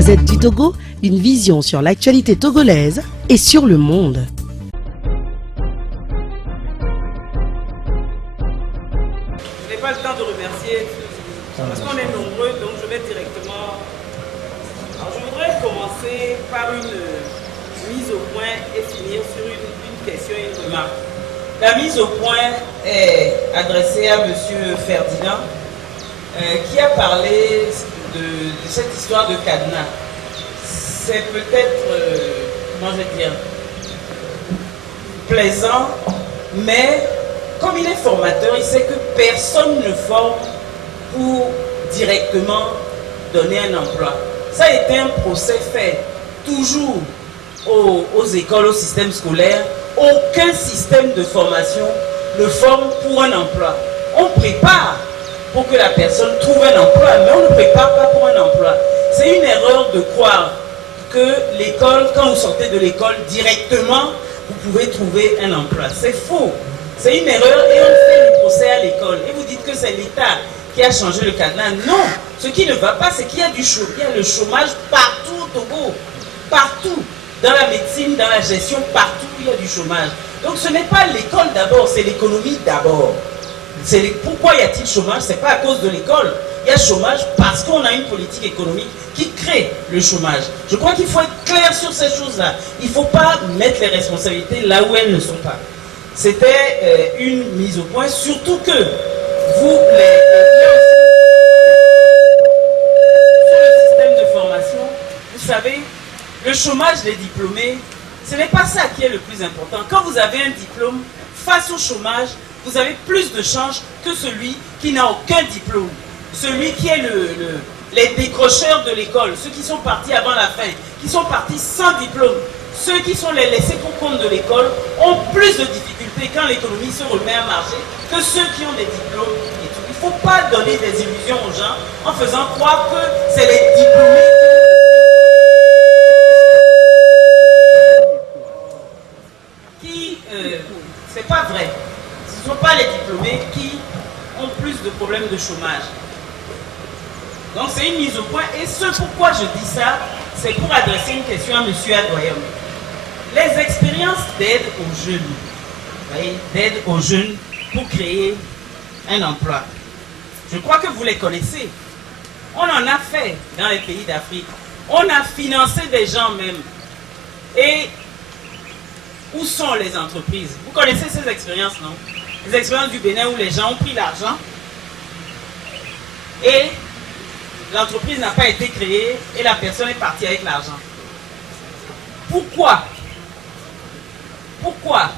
Gazette du Togo, une vision sur l'actualité togolaise et sur le monde. Je n'ai pas le temps de remercier parce qu'on est nombreux, donc je vais directement. Alors je voudrais commencer par une mise au point et finir sur une question et une remarque. La mise au point est adressée à M. Ferdinand qui a parlé de cette histoire de cadenas. C'est peut-être, comment je vais dire, plaisant, mais comme il est formateur, il sait que personne ne forme pour directement donner un emploi. Ça a été un procès fait toujours aux écoles, au système scolaire. Aucun système de formation ne forme pour un emploi. On prépare pour que la personne trouve un emploi, mais on ne prépare pas pour un emploi. C'est une erreur de croire que l'école, quand vous sortez de l'école, directement, vous pouvez trouver un emploi. C'est faux. C'est une erreur et on fait le procès à l'école. Et vous dites que c'est l'État qui a changé le cadenas. Non, ce qui ne va pas, c'est qu'il y a du chômage. Il y a le chômage partout au Togo. Partout. Dans la médecine, dans la gestion, partout il y a du chômage. Donc ce n'est pas l'école d'abord, c'est l'économie d'abord. Pourquoi y a-t-il chômage? Ce n'est pas à cause de l'école. Il y a chômage parce qu'on a une politique économique qui crée le chômage. Je crois qu'il faut être clair sur ces choses-là. Il ne faut pas mettre les responsabilités là où elles ne sont pas. C'était une mise au point, surtout que vous, sur le système de formation, vous savez, le chômage des diplômés, ce n'est pas ça qui est le plus important. Quand vous avez un diplôme, face au chômage, vous avez plus de chances que celui qui n'a aucun diplôme. Celui qui est les décrocheurs de l'école, ceux qui sont partis avant la fin, qui sont partis sans diplôme, ceux qui sont les laissés pour compte de l'école, ont plus de difficultés quand l'économie se remet à marcher que ceux qui ont des diplômes et tout. Il ne faut pas donner des illusions aux gens en faisant croire que c'est les diplômés c'est pas vrai. Ce ne sont pas les diplômés qui ont plus de problèmes de chômage. Donc c'est une mise au point. Et ce pourquoi je dis ça, c'est pour adresser une question à M. Adoyam. Les expériences d'aide aux jeunes, d'aide aux jeunes pour créer un emploi. Je crois que vous les connaissez. On en a fait dans les pays d'Afrique. On a financé des gens même. Et où sont les entreprises? Vous connaissez ces expériences, non? Les expériences du Bénin où les gens ont pris l'argent et l'entreprise n'a pas été créée et la personne est partie avec l'argent. Pourquoi? Pourquoi?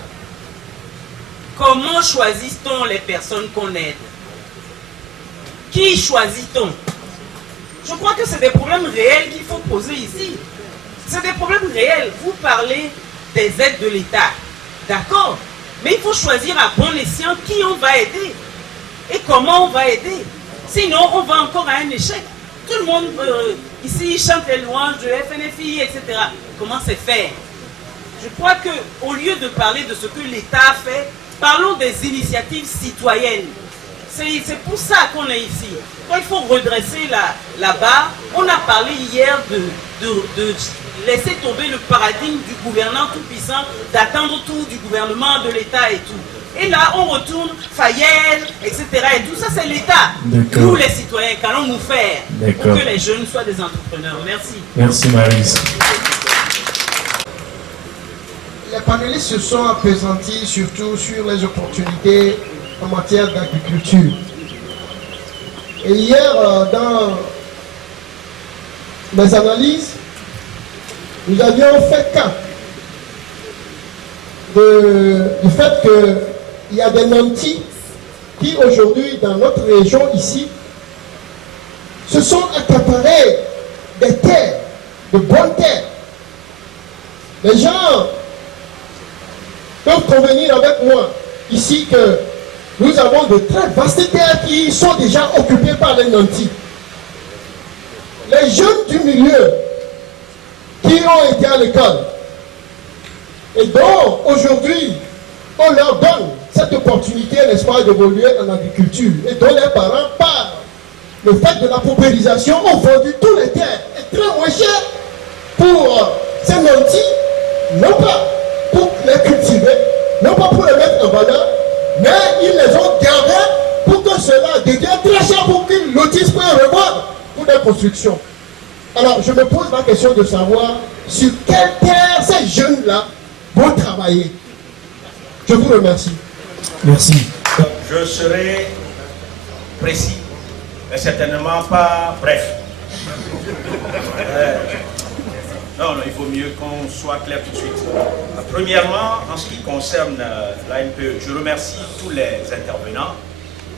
Comment choisit-on les personnes qu'on aide? Qui choisit-on? Je crois que c'est des problèmes réels qu'il faut poser ici. C'est des problèmes réels. Vous parlez des aides de l'État, d'accord, mais il faut choisir à bon escient qui on va aider et comment on va aider. Sinon, on va encore à un échec. Tout le monde ici chante les louanges de FNFI, etc. Comment c'est faire? Je crois qu'au lieu de parler de ce que l'État a fait, parlons des initiatives citoyennes. C'est pour ça qu'on est ici. Quand il faut redresser la barre, on a parlé hier de laisser tomber le paradigme du gouvernant tout-puissant, d'attendre tout du gouvernement, de l'État et tout. Et là, on retourne Fayel, etc. Et tout ça, c'est l'État. Nous, les citoyens, qu'allons-nous faire pour que les jeunes soient des entrepreneurs? Merci. Merci, Maryse. Les panélistes se sont appesantis surtout sur les opportunités en matière d'agriculture. Et hier, dans mes analyses, nous avions fait cas du fait qu'il y a des nantis qui aujourd'hui, dans notre région ici, se sont accaparés des terres, de bonnes terres. Les gens peuvent convenir avec moi ici que nous avons de très vastes terres qui sont déjà occupées par les nantis. Les jeunes du milieu qui ont été à l'école et dont aujourd'hui on leur donne cette opportunité, n'est-ce pas, d'évoluer en agriculture et dont les parents, par le fait de la paupérisation, ont vendu tous les terres et très moins cher nantis, non pas pour les cultiver, non pas pour les mettre en valeur, mais ils les ont gardés pour que cela devienne très cher pour qu'ils lotissent pour les revendre pour des constructions. Alors, je me pose la question de savoir sur quelle terre ces jeunes-là vont travailler. Je vous remercie. Merci. Je serai précis, mais certainement pas bref. Non, il vaut mieux qu'on soit clair tout de suite. Premièrement, en ce qui concerne l'ANPE, je remercie tous les intervenants.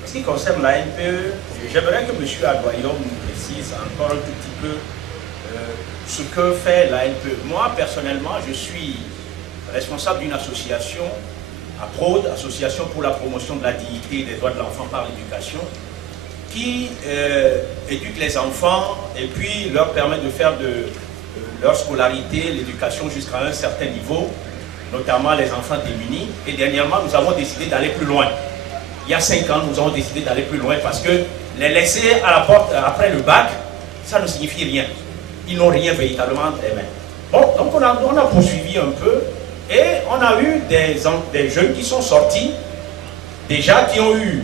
En ce qui concerne l'ANPE, j'aimerais que M. Adoyon nous précise encore un tout petit peu ce que fait l'ANPE. Moi, personnellement, je suis responsable d'une association, APROD, Association pour la promotion de la dignité et des droits de l'enfant par l'éducation, qui éduque les enfants et puis leur permet de faire de leur scolarité, l'éducation jusqu'à un certain niveau, notamment les enfants démunis. Et dernièrement, nous avons décidé d'aller plus loin. Il y a 5 ans, nous avons décidé d'aller plus loin parce que les laisser à la porte après le bac, ça ne signifie rien. Ils n'ont rien véritablement entre les mains. Bon, donc on a poursuivi un peu et on a eu des jeunes qui sont sortis, déjà qui ont eu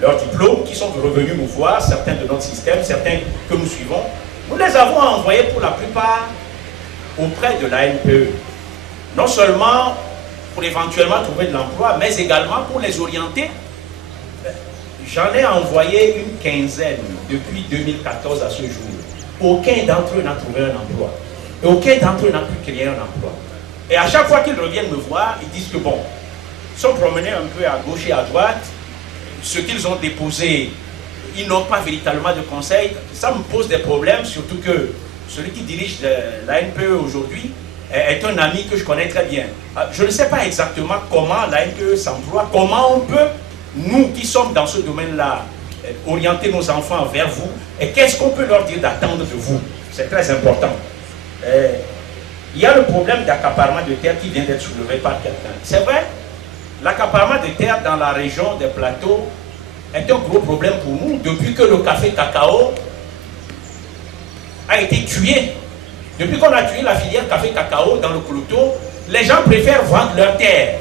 leur diplôme, qui sont revenus nous voir, certains de notre système, certains que nous suivons. Nous les avons envoyés pour la plupart auprès de l'ANPE. Non seulement pour éventuellement trouver de l'emploi, mais également pour les orienter. J'en ai envoyé une quinzaine depuis 2014 à ce jour. Aucun d'entre eux n'a trouvé un emploi. Et aucun d'entre eux n'a pu créer un emploi. Et à chaque fois qu'ils reviennent me voir, ils disent que bon, ils sont promenés un peu à gauche et à droite. Ce qu'ils ont déposé, ils n'ont pas véritablement de conseils. Ça me pose des problèmes, surtout que celui qui dirige l'ANPE aujourd'hui est un ami que je connais très bien. Je ne sais pas exactement comment l'ANPE s'emploie, comment on peut, nous qui sommes dans ce domaine-là, orienter nos enfants vers vous, et qu'est-ce qu'on peut leur dire d'attendre de vous. C'est très important. Il y a le problème d'accaparement de terre qui vient d'être soulevé par quelqu'un. C'est vrai, l'accaparement de terre dans la région des plateaux est un gros problème pour nous depuis que le café cacao a été tué. Depuis qu'on a tué la filière café cacao dans le Cloutot, les gens préfèrent vendre leurs terres.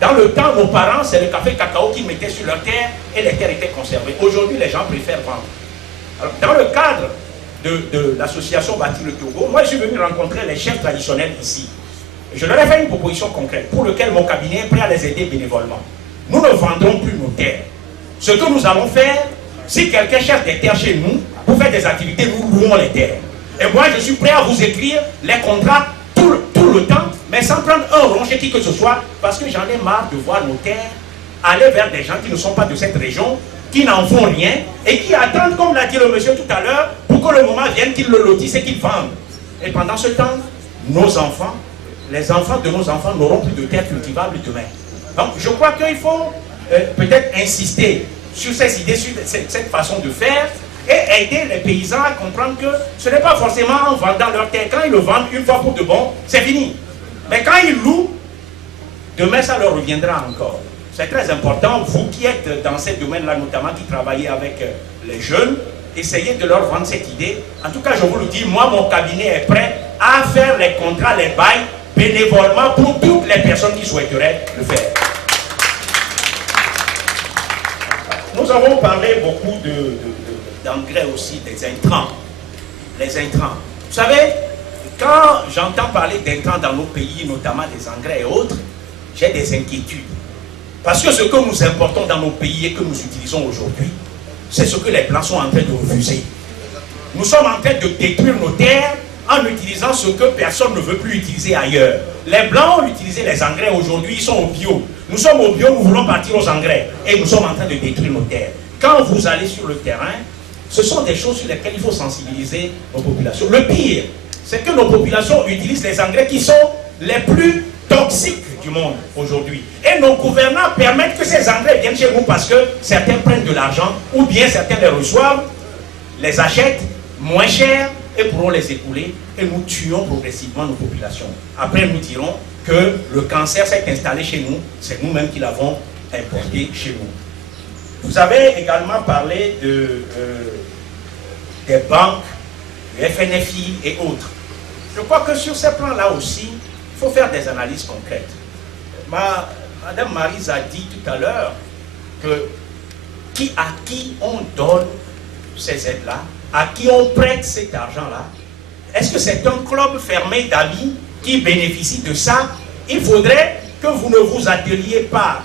Dans le temps, nos parents, c'est le café cacao qu'ils mettaient sur leurs terres et les terres étaient conservées. Aujourd'hui, les gens préfèrent vendre. Alors, dans le cadre de l'association Bâtir le Togo, moi je suis venu rencontrer les chefs traditionnels ici. Je leur ai fait une proposition concrète pour laquelle mon cabinet est prêt à les aider bénévolement. Nous ne vendrons plus nos terres. Ce que nous allons faire, si quelqu'un cherche des terres chez nous, pour faire des activités, nous louons les terres. Et moi, je suis prêt à vous écrire les contrats tout le temps, mais sans prendre un rond chez qui que ce soit, parce que j'en ai marre de voir nos terres aller vers des gens qui ne sont pas de cette région, qui n'en font rien, et qui attendent, comme l'a dit le monsieur tout à l'heure, pour que le moment vienne qu'ils le lotissent et qu'ils vendent. Et pendant ce temps, nos enfants, les enfants de nos enfants n'auront plus de terres cultivables demain. Donc, je crois qu'il faut peut-être insister sur ces idées, sur cette façon de faire, et aider les paysans à comprendre que ce n'est pas forcément en vendant leur terre. Quand ils le vendent une fois pour de bon, c'est fini. Mais quand ils louent, demain ça leur reviendra encore. C'est très important, vous qui êtes dans ces domaines-là, notamment qui travaillez avec les jeunes, essayez de leur vendre cette idée. En tout cas, je vous le dis, moi, mon cabinet est prêt à faire les contrats, les bails, bénévolement pour toutes les personnes qui souhaiteraient le faire. Nous avons parlé beaucoup d'engrais aussi, des intrants. Les intrants. Vous savez, quand j'entends parler d'intrants dans nos pays, notamment des engrais et autres, j'ai des inquiétudes. Parce que ce que nous importons dans nos pays et que nous utilisons aujourd'hui, c'est ce que les Blancs sont en train de refuser. Nous sommes en train de détruire nos terres en utilisant ce que personne ne veut plus utiliser ailleurs. Les Blancs ont utilisé les engrais aujourd'hui, ils sont au bio. Nous sommes au bio, nous voulons partir aux engrais. Et nous sommes en train de détruire nos terres. Quand vous allez sur le terrain, ce sont des choses sur lesquelles il faut sensibiliser nos populations. Le pire, c'est que nos populations utilisent les engrais qui sont les plus toxiques du monde aujourd'hui. Et nos gouvernants permettent que ces engrais viennent chez nous parce que certains prennent de l'argent ou bien certains les reçoivent, les achètent moins cher et pourront les écouler et nous tuons progressivement nos populations. Après nous dirons que le cancer s'est installé chez nous, c'est nous-mêmes qui l'avons importé chez nous. Vous avez également parlé des banques, du FNFI et autres. je crois que sur ces plans-là aussi, il faut faire des analyses concrètes. Madame Maryse a dit tout à l'heure que à qui on donne ces aides-là, à qui on prête cet argent-là, est-ce que c'est un club fermé d'amis qui bénéficie de ça? Il faudrait que vous ne vous atteliez pas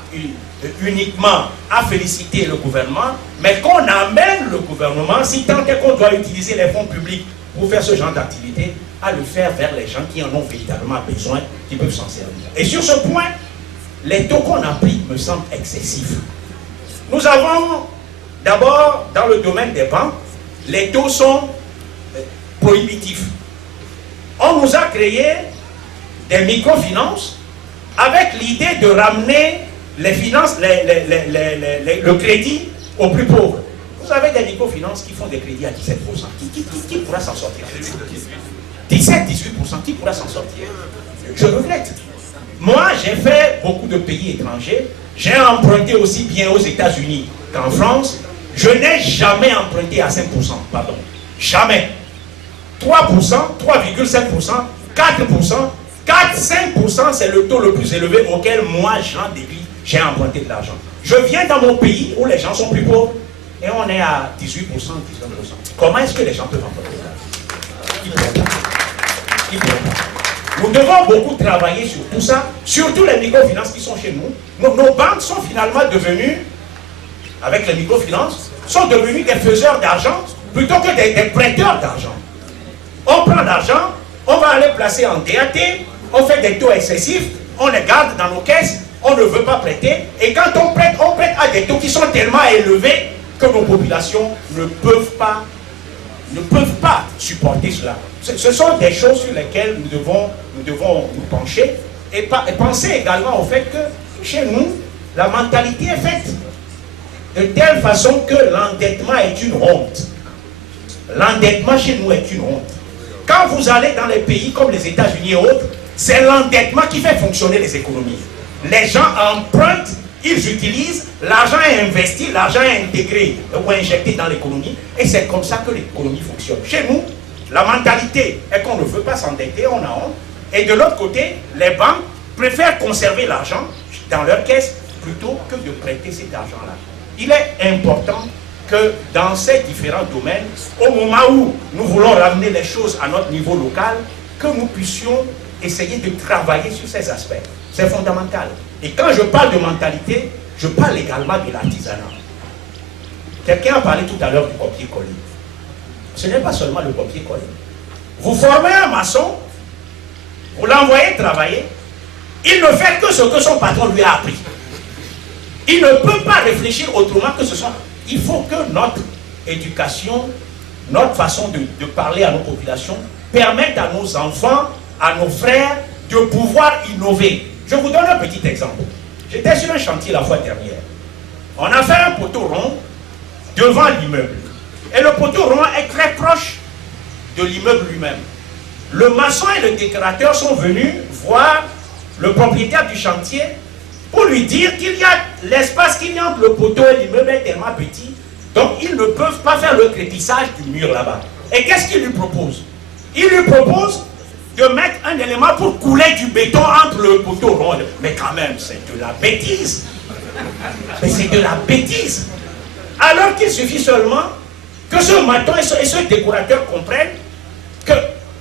uniquement à féliciter le gouvernement, mais qu'on amène le gouvernement, si tant est qu'on doit utiliser les fonds publics pour faire ce genre d'activité, à le faire vers les gens qui en ont véritablement besoin, qui peuvent s'en servir. Et sur ce point, les taux qu'on applique me semblent excessifs. Nous avons d'abord, dans le domaine des banques, les taux sont prohibitifs. On nous a créé des microfinances avec l'idée de ramener les finances, le crédit aux plus pauvres. Vous avez des microfinances qui font des crédits à 17%. Qui pourra s'en sortir? 17-18%, qui pourra s'en sortir? Je regrette. Moi, j'ai fait beaucoup de pays étrangers. J'ai emprunté aussi bien aux États-Unis qu'en France. Je n'ai jamais emprunté à 5%, pardon. Jamais. 3%, 3,5%, 4%, 4-5%, c'est le taux le plus élevé auquel moi, Jean Débit, j'ai emprunté de l'argent. Je viens dans mon pays où les gens sont plus pauvres et on est à 18%, 19%. Comment est-ce que les gens peuvent emprunter de l'argent? Ils ne peuvent pas. Nous devons beaucoup travailler sur tout ça, surtout les microfinances qui sont chez nous. Nos banques sont finalement devenues, avec les microfinances, sont devenues des faiseurs d'argent plutôt que des prêteurs d'argent. On prend l'argent, on va aller placer en DAT, on fait des taux excessifs, on les garde dans nos caisses, on ne veut pas prêter, et quand on prête à des taux qui sont tellement élevés que nos populations ne peuvent pas supporter cela. Ce sont des choses sur lesquelles nous devons nous pencher et penser également au fait que chez nous, la mentalité est faite de telle façon que l'endettement est une honte. L'endettement chez nous est une honte. Quand vous allez dans les pays comme les États-Unis et autres, c'est l'endettement qui fait fonctionner les économies. Les gens empruntent, ils utilisent, l'argent est investi, l'argent est intégré ou injecté dans l'économie, et c'est comme ça que l'économie fonctionne. Chez nous, la mentalité est qu'on ne veut pas s'endetter, on a honte, et de l'autre côté, les banques préfèrent conserver l'argent dans leur caisse plutôt que de prêter cet argent-là. Il est important que dans ces différents domaines, au moment où nous voulons ramener les choses à notre niveau local, que nous puissions essayer de travailler sur ces aspects. C'est fondamental. Et quand je parle de mentalité, je parle également de l'artisanat. Quelqu'un a parlé tout à l'heure du copier-coller. Ce n'est pas seulement le copier-coller. Vous formez un maçon, vous l'envoyez travailler, il ne fait que ce que son patron lui a appris. Il ne peut pas réfléchir autrement que ce soit. Il faut que notre éducation, notre façon de parler à nos populations, permette à nos enfants, à nos frères, de pouvoir innover. Je vous donne un petit exemple. J'étais sur un chantier la fois dernière. On a fait un poteau rond devant l'immeuble. Et le poteau rond est très proche de l'immeuble lui-même. Le maçon et le décorateur sont venus voir le propriétaire du chantier pour lui dire qu'il y a l'espace qu'il y a entre le poteau et l'immeuble est tellement petit, donc ils ne peuvent pas faire le crépissage du mur là-bas. Et qu'est-ce qu'il lui propose? Il lui propose de mettre un élément pour couler du béton entre le poteau rond. Mais quand même, c'est de la bêtise. Mais c'est de la bêtise. Alors qu'il suffit seulement que ce maçon et ce décorateur comprennent que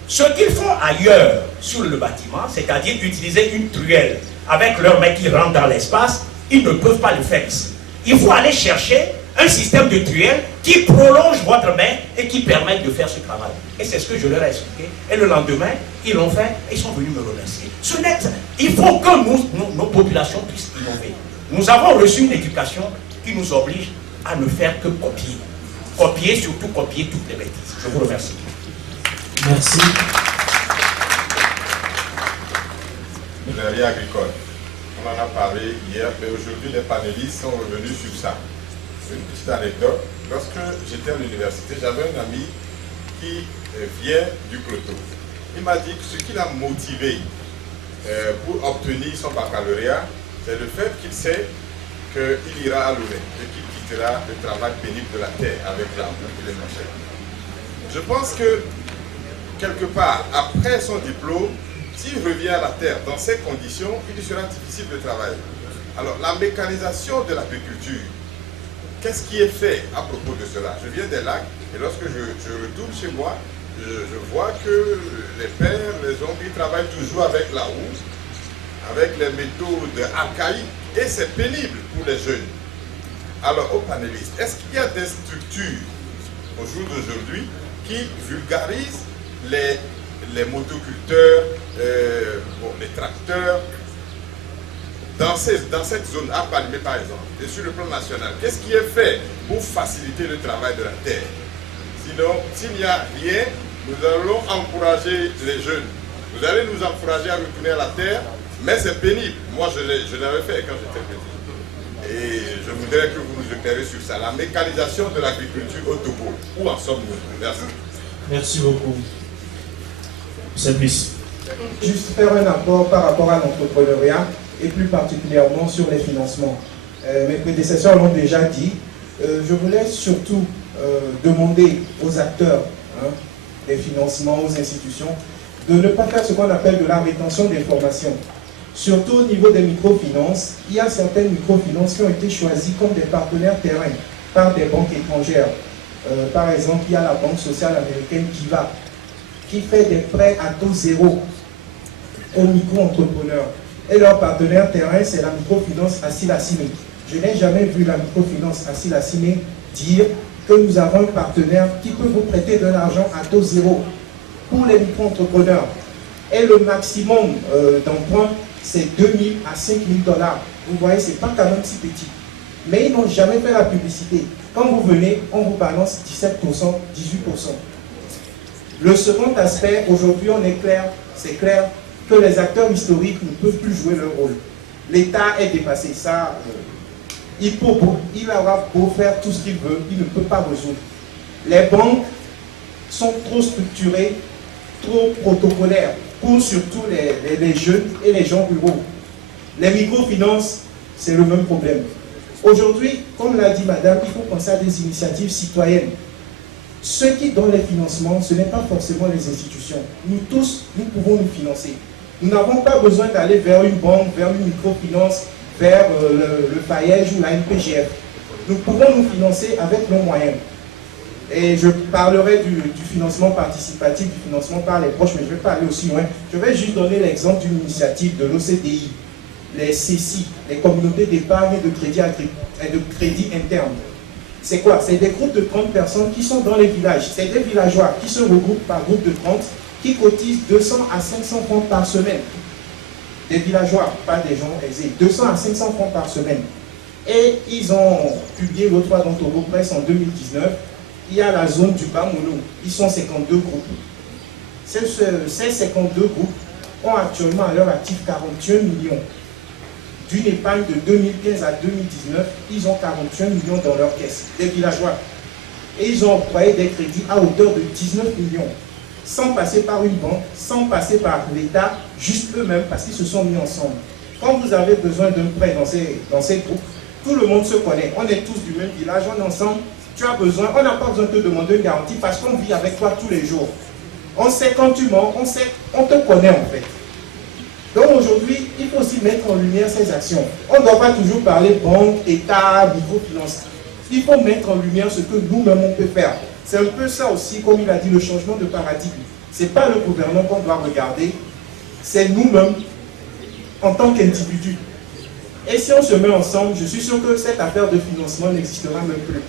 ce qu'ils font ailleurs sur le bâtiment, c'est-à-dire utiliser une truelle avec leurs mains qui rentrent dans l'espace, ils ne peuvent pas le faire ici. Il faut aller chercher un système de truelle qui prolonge votre main et qui permet de faire ce travail. Et c'est ce que je leur ai expliqué. Et le lendemain, ils l'ont fait et ils sont venus me remercier. Il faut que nos populations puissent innover. Nous avons reçu une éducation qui nous oblige à ne faire que copier. Copier, surtout copier toutes les bêtises. Je vous remercie. Merci. Minerie agricole. On en a parlé hier, mais aujourd'hui les panélistes sont revenus sur ça. Une petite anecdote. Lorsque j'étais à l'université, j'avais un ami qui vient du Cloto. Il m'a dit que ce qui l'a motivé pour obtenir son baccalauréat, c'est le fait qu'il sait qu'il ira à l'ONU et qu'il quittera le travail pénible de la terre avec l'amour et les machins. Je pense que quelque part, après son diplôme, s'il revient à la terre dans ces conditions, il sera difficile de travailler. Alors, la mécanisation de l'agriculture, qu'est-ce qui est fait à propos de cela? Je viens des lacs et lorsque je retourne chez moi, je vois que les pères, les hommes, ils travaillent toujours avec la roue, avec les méthodes archaïques et c'est pénible pour les jeunes. Alors, aux panélistes, est-ce qu'il y a des structures au jour d'aujourd'hui qui vulgarisent les motoculteurs, les tracteurs, dans cette zone à Palmé par exemple, et sur le plan national? Qu'est-ce qui est fait pour faciliter le travail de la terre? Sinon, s'il n'y a rien, nous allons encourager les jeunes. Vous allez nous encourager à retourner à la terre, mais c'est pénible. Moi, je l'avais fait quand j'étais petit. Et je voudrais que vous nous éclairez sur ça. La mécanisation de l'agriculture au Togo. Où en sommes-nous? Merci. Merci beaucoup. Service. Juste faire un apport par rapport à l'entrepreneuriat et plus particulièrement sur les financements. Mes prédécesseurs l'ont déjà dit. Je voulais surtout demander aux acteurs des financements, aux institutions, de ne pas faire ce qu'on appelle de la rétention d'informations. Surtout au niveau des microfinances, il y a certaines microfinances qui ont été choisies comme des partenaires terrain par des banques étrangères. Par exemple, il y a la Banque sociale américaine Kiva, qui fait des prêts à taux zéro aux micro-entrepreneurs. Et leur partenaire terrain, c'est la microfinance Asile-Assime. Je n'ai jamais vu la microfinance Asile-Assime dire que nous avons un partenaire qui peut vous prêter de l'argent à taux zéro pour les micro-entrepreneurs. Et le maximum d'emprunt, c'est 2 000 à 5 000 dollars. Vous voyez, ce n'est pas quand même si petit. Mais ils n'ont jamais fait la publicité. Quand vous venez, on vous balance 17%, 18%. Le second aspect, aujourd'hui, on est clair, c'est clair que les acteurs historiques ne peuvent plus jouer leur rôle. L'État est dépassé. Ça, il aura beau faire tout ce qu'il veut, il ne peut pas résoudre. Les banques sont trop structurées, trop protocolaires pour surtout les jeunes et les gens ruraux. Les microfinances, c'est le même problème. Aujourd'hui, comme l'a dit madame, il faut penser à des initiatives citoyennes. Ceux qui donnent les financements, ce n'est pas forcément les institutions. Nous tous, nous pouvons nous financer. Nous n'avons pas besoin d'aller vers une banque, vers une microfinance, vers le FAEJ ou la NPGF. Nous pouvons nous financer avec nos moyens. Et je parlerai du financement participatif, du financement par les proches, mais je ne vais pas aller aussi loin. Je vais juste donner l'exemple d'une initiative de l'OCDI, les CECI, les communautés d'épargne et de crédit interne. C'est quoi? C'est des groupes de 30 personnes qui sont dans les villages. C'est des villageois qui se regroupent par groupe de 30, qui cotisent 200 à 500 francs par semaine. Des villageois, pas des gens aisés. 200 à 500 francs par semaine. Et ils ont publié l'autre fois dans Togo Presse en 2019. Il y a la zone du Bas-Mono. Ils sont 52 groupes. Ces 52 groupes ont actuellement à leur actif 41 millions. D'une épargne de 2015 à 2019, ils ont 41 millions dans leur caisse, des villageois. Et ils ont octroyé des crédits à hauteur de 19 millions, sans passer par une banque, sans passer par l'État, juste eux-mêmes, parce qu'ils se sont mis ensemble. Quand vous avez besoin d'un prêt dans ces groupes, tout le monde se connaît. On est tous du même village, on est ensemble. Tu as besoin, on n'a pas besoin de te demander une garantie parce qu'on vit avec toi tous les jours. On sait quand tu mens, on te connaît en fait. Donc aujourd'hui, il faut aussi mettre en lumière ces actions. On ne doit pas toujours parler banque, État, microfinance. Il faut mettre en lumière ce que nous-mêmes on peut faire. C'est un peu ça aussi, comme il a dit, le changement de paradigme. Ce n'est pas le gouvernement qu'on doit regarder, c'est nous-mêmes en tant qu'individus. Et si on se met ensemble, je suis sûr que cette affaire de financement n'existera même plus.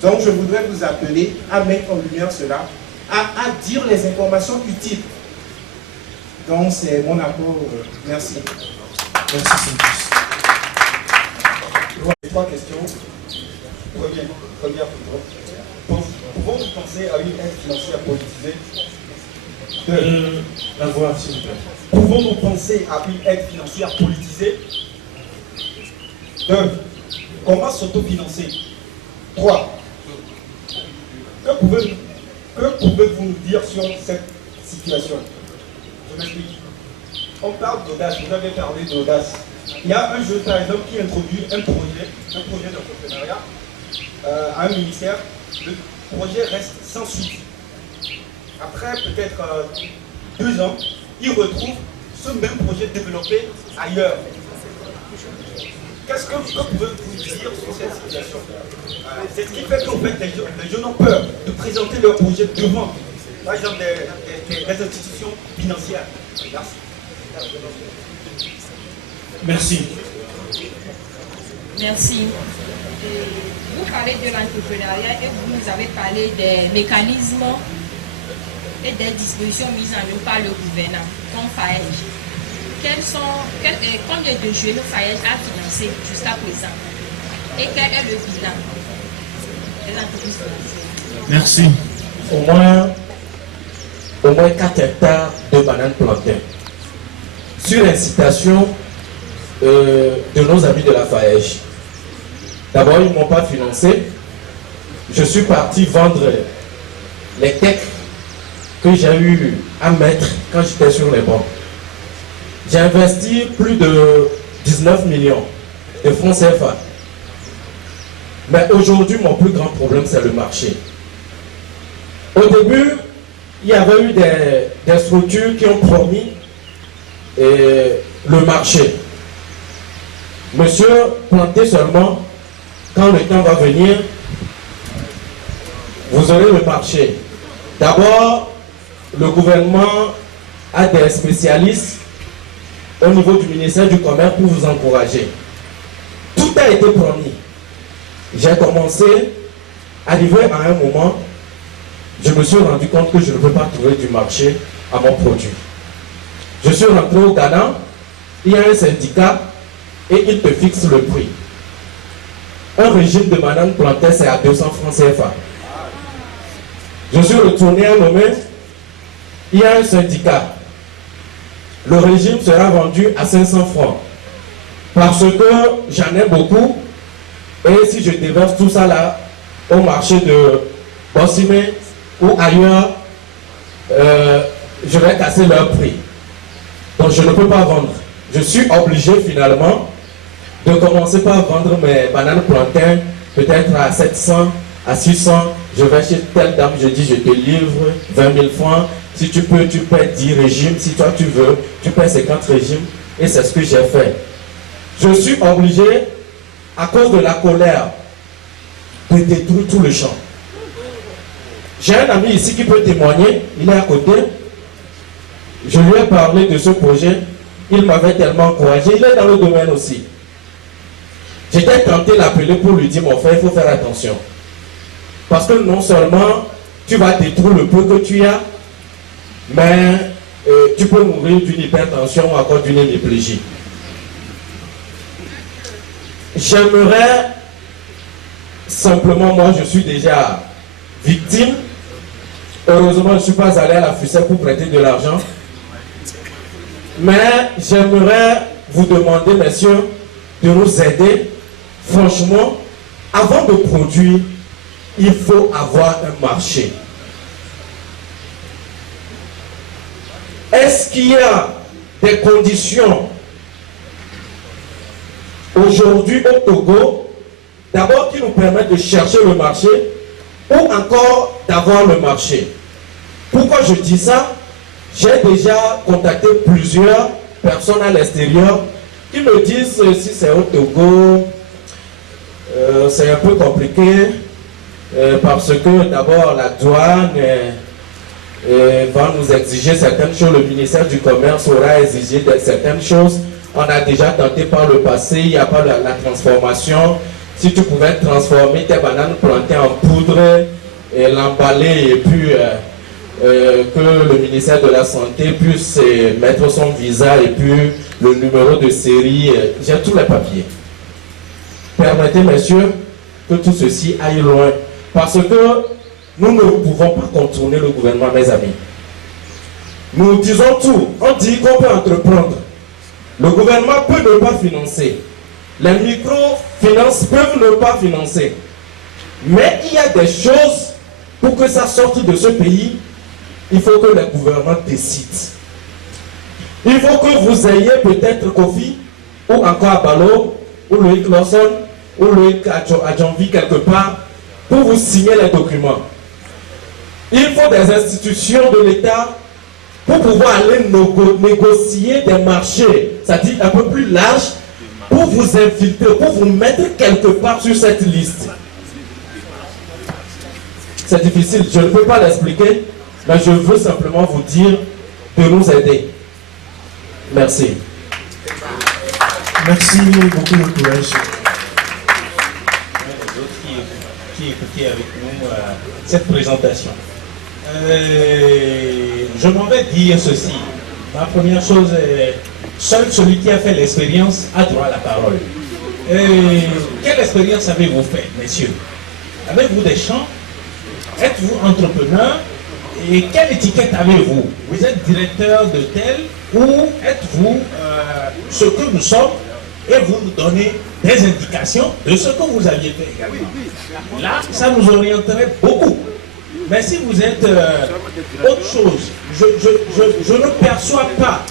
Donc je voudrais vous appeler à mettre en lumière cela, à dire les informations utiles. Donc c'est mon apport. Merci. Merci, Trois questions. Première question. Pouvons-nous penser à une aide financière politisée? La voix, s'il vous plaît. Pouvons-nous penser à une aide financière politisée? 2. Comment s'autofinancer? 3. Que pouvez-vous nous dire sur cette situation? Je m'explique. On parle d'audace, vous avez parlé d'audace. Il y a un jeune, par exemple, qui introduit un projet d'entrepreneuriat à un ministère. Le projet reste sans suite. après peut-être 2 ans, il retrouve ce même projet développé ailleurs. Qu'est-ce que vous pouvez dire sur cette situation? C'est ce qui fait qu'en fait les jeunes ont peur de présenter leur projet devant, par exemple, des institutions financières. Merci. Merci. Vous parlez de l'entrepreneuriat et vous nous avez parlé des mécanismes et des dispositions mises en œuvre par le gouvernement, comme FAEJ. Combien de jeunes FAEJ a financé jusqu'à présent? Et quel est le bilan des entreprises financières? Merci. Au moins 4 hectares de bananes plantées. Sur incitation de nos amis de la FAEJ. D'abord, ils ne m'ont pas financé. Je suis parti vendre les techs que j'ai eu à mettre quand j'étais sur les bancs. J'ai investi plus de 19 millions de francs CFA. Mais aujourd'hui, mon plus grand problème, c'est le marché. Au début, il y avait eu des structures qui ont promis le marché. Monsieur, plantez seulement, quand le temps va venir, vous aurez le marché. D'abord, le gouvernement a des spécialistes au niveau du ministère du Commerce pour vous encourager. Tout a été promis. J'ai commencé, arrivé à un moment, je me suis rendu compte que je ne peux pas trouver du marché à mon produit. Je suis rentré au Ghana, il y a un syndicat et il te fixe le prix. Un régime de bananes plantées, c'est à 200 francs CFA. Je suis retourné à Lomé, il y a un syndicat. Le régime sera vendu à 500 francs. Parce que j'en ai beaucoup, et si je déverse tout ça là, au marché de Bossimé ou ailleurs, je vais casser leur prix. Donc je ne peux pas vendre. Je suis obligé finalement de commencer par vendre mes bananes plantains, peut-être à 700, à 600. Je vais chez telle dame, je dis je te livre 20 000 francs. Si tu peux, tu paies 10 régimes. Si toi tu veux, tu paies 50 régimes. Et c'est ce que j'ai fait. Je suis obligé, à cause de la colère, de détruire tout le champ. J'ai un ami ici qui peut témoigner, il est à côté. Je lui ai parlé de ce projet, il m'avait tellement encouragé, il est dans le domaine aussi. J'étais tenté de l'appeler pour lui dire, mon frère, il faut faire attention. Parce que non seulement tu vas détruire le peu que tu as, mais tu peux mourir d'une hypertension ou encore d'une hémiplégie. J'aimerais simplement, moi je suis déjà victime. Heureusement, je ne suis pas allé à la FUSEP pour prêter de l'argent. Mais j'aimerais vous demander, messieurs, de nous aider. Franchement, avant de produire, il faut avoir un marché. Est-ce qu'il y a des conditions aujourd'hui au Togo, d'abord qui nous permettent de chercher le marché ou encore d'avoir le marché? Pourquoi je dis ça? J'ai déjà contacté plusieurs personnes à l'extérieur qui me disent si c'est au Togo, c'est un peu compliqué parce que d'abord la douane va nous exiger certaines choses, le ministère du Commerce aura exigé certaines choses. On a déjà tenté par le passé, il n'y a pas la transformation. Si tu pouvais transformer tes bananes plantées en poudre et l'emballer et puis que le ministère de la Santé puisse mettre son visa et puis le numéro de série, j'ai tous les papiers. Permettez, messieurs, que tout ceci aille loin. Parce que nous ne pouvons pas contourner le gouvernement, mes amis. Nous disons tout. On dit qu'on peut entreprendre. Le gouvernement peut ne pas financer. Les microfinances peuvent ne pas financer. Mais il y a des choses, pour que ça sorte de ce pays, il faut que le gouvernement décide. Il faut que vous ayez peut-être Kofi, ou encore Abalo, ou Loïc Lawson, ou Loïc Adjonvi quelque part, pour vous signer les documents. Il faut des institutions de l'État pour pouvoir aller négocier des marchés, c'est-à-dire un peu plus larges, pour vous infiltrer, pour vous mettre quelque part sur cette liste. C'est difficile, je ne peux pas l'expliquer, mais je veux simplement vous dire de nous aider. Merci. Merci beaucoup, mon collège. Les autres qui écoutaient avec nous cette présentation. Je m'en vais dire ceci. Ma première chose est, seul celui qui a fait l'expérience a droit à la parole. Quelle expérience avez-vous fait, messieurs? Avez-vous des champs? Êtes-vous entrepreneur? Et quelle étiquette avez-vous? Vous êtes directeur de tel ou êtes-vous ce que nous sommes et vous nous donnez des indications de ce que vous aviez fait également. Là, ça nous orienterait beaucoup. Mais si vous êtes autre chose, je ne perçois pas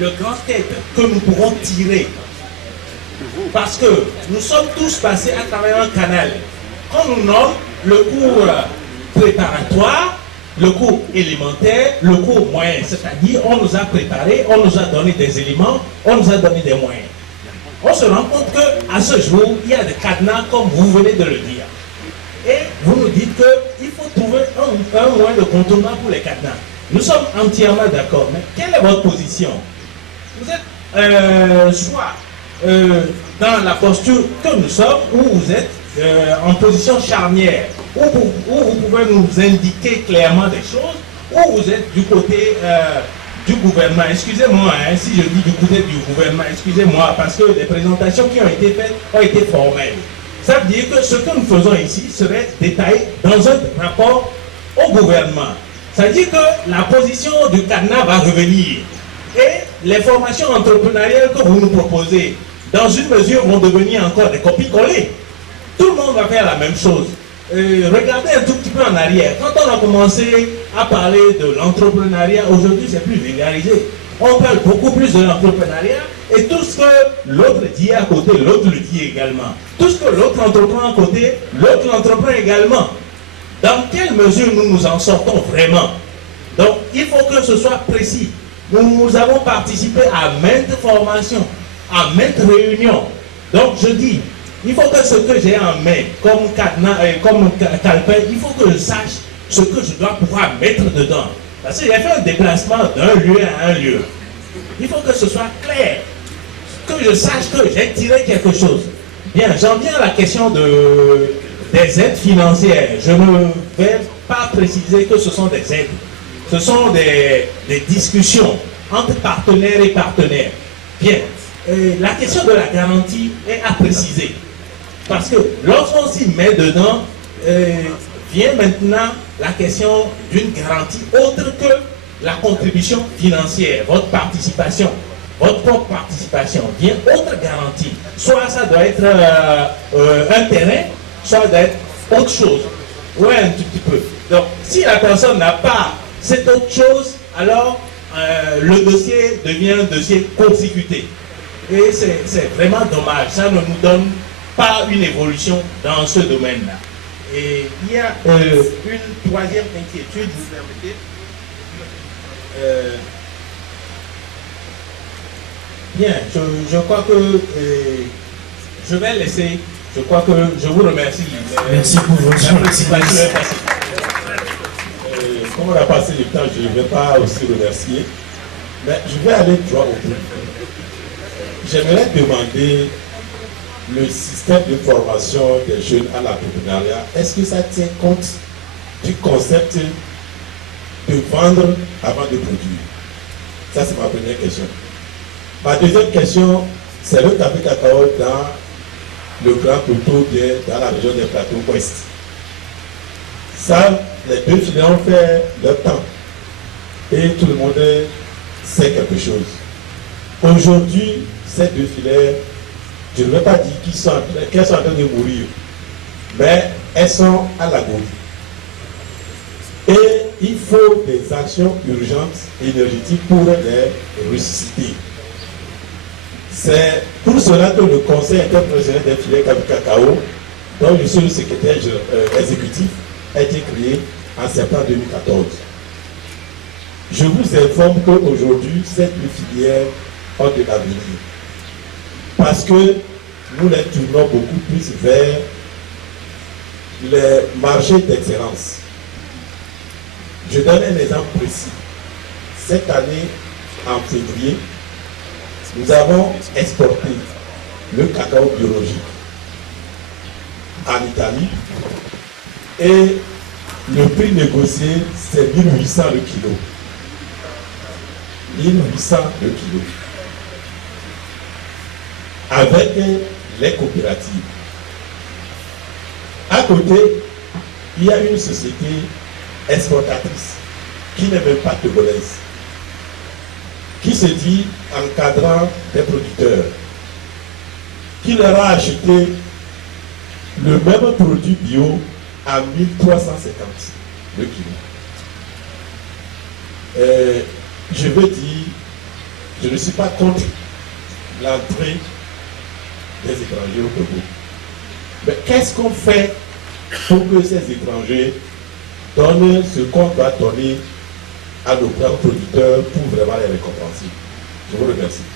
le grand tête que nous pourrons tirer. Parce que nous sommes tous passés à travers un canal. Quand nous nomme le cours préparatoire, le cours élémentaire, le cours moyen. C'est-à-dire, on nous a préparé, on nous a donné des éléments, on nous a donné des moyens. On se rend compte qu'à ce jour, il y a des cadenas comme vous venez de le dire. Et vous nous dites qu'il faut trouver un moyen de contournement pour les cadenas. Nous sommes entièrement d'accord, mais quelle est votre position? Vous êtes soit dans la posture que nous sommes, ou vous êtes en position charnière, où vous pouvez nous indiquer clairement des choses, ou vous êtes du côté du gouvernement. Excusez-moi, hein, si je dis du côté du gouvernement, excusez-moi, parce que les présentations qui ont été faites ont été formelles. Ça veut dire que ce que nous faisons ici serait détaillé dans un rapport au gouvernement. Ça veut dire que la position du cadenas va revenir. Et les formations entrepreneuriales que vous nous proposez, dans une mesure, vont devenir encore des copies-collées. Tout le monde va faire la même chose. Regardez un tout petit peu en arrière. Quand on a commencé à parler de l'entrepreneuriat, aujourd'hui c'est plus vulgarisé. On parle beaucoup plus de l'entrepreneuriat et tout ce que l'autre dit à côté, l'autre le dit également. Tout ce que l'autre entreprend à côté, l'autre l'entreprend également. Dans quelle mesure nous nous en sortons vraiment? Donc il faut que ce soit précis. Nous avons participé à maintes formations, à maintes réunions. Donc je dis, il faut que ce que j'ai en main, comme cadenas, comme calepin, il faut que je sache ce que je dois pouvoir mettre dedans. Parce que j'ai fait un déplacement d'un lieu à un lieu. Il faut que ce soit clair, que je sache que j'ai tiré quelque chose. Bien, j'en viens à la question des aides financières. Je ne vais pas préciser que ce sont des aides. Ce sont des discussions entre partenaires et partenaires. Bien, la question de la garantie est à préciser. Parce que lorsqu'on s'y met dedans, vient maintenant la question d'une garantie autre que la contribution financière, votre participation, votre propre participation, vient autre garantie. Soit ça doit être un terrain, soit ça doit être autre chose. Ouais, un tout petit peu. Donc, si la personne n'a pas cette autre chose, alors le dossier devient un dossier consécuté. Et c'est vraiment dommage. Ça ne nous donne pas une évolution dans ce domaine-là. Et il y a une troisième inquiétude, vous permettez. Bien, je crois que je vais laisser. Je crois que je vous remercie. Merci pour votre participation. Comme on a passé le temps, je ne vais pas aussi remercier. Mais je vais aller droit au but. J'aimerais demander le système de formation des jeunes à l'entrepreneuriat. Est-ce que ça tient compte du concept de vendre avant de produire? Ça, c'est ma première question. Ma deuxième question, c'est le café cacao dans le Grand Plateau, bien dans la région des plateaux ouest. Ça, les deux filières ont fait leur temps. Et tout le monde sait quelque chose. Aujourd'hui, ces deux filières, je ne vais pas dire qu'elles sont en train de mourir, mais elles sont à l'agonie. Et il faut des actions urgentes, énergétiques pour les ressusciter. C'est pour cela que le Conseil interprofessionnel des filières café cacao, dont je suis le secrétaire exécutif, a été créé en septembre 2014. Je vous informe qu'aujourd'hui, cette filière ont de l'avenir. Parce que nous les tournons beaucoup plus vers les marchés d'excellence. Je donne un exemple précis. Cette année, en février, nous avons exporté le cacao biologique en Italie et le prix négocié, c'est 1800 le kilo. 1800 le kilo. Avec les coopératives. À côté, il y a une société exportatrice qui n'est même pas togolaise, qui se dit encadrant des producteurs, qui leur a acheté le même produit bio à 1350 le kilo. Je veux dire, je ne suis pas contre l'entrée des étrangers au Togo. Mais qu'est-ce qu'on fait pour que ces étrangers donnent ce qu'on doit donner à nos grands producteurs pour vraiment les récompenser? Je vous remercie.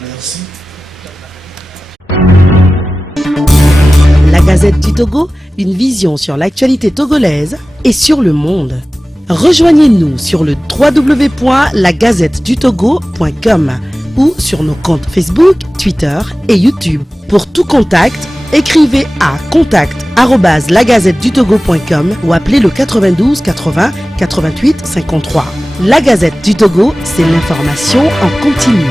Merci. La Gazette du Togo, une vision sur l'actualité togolaise et sur le monde. Rejoignez-nous sur le www.lagazettedutogo.com ou sur nos comptes Facebook, Twitter et YouTube. Pour tout contact, écrivez à contact@lagazettedutogo.com ou appelez le 92 80 88 53. La Gazette du Togo, c'est l'information en continu.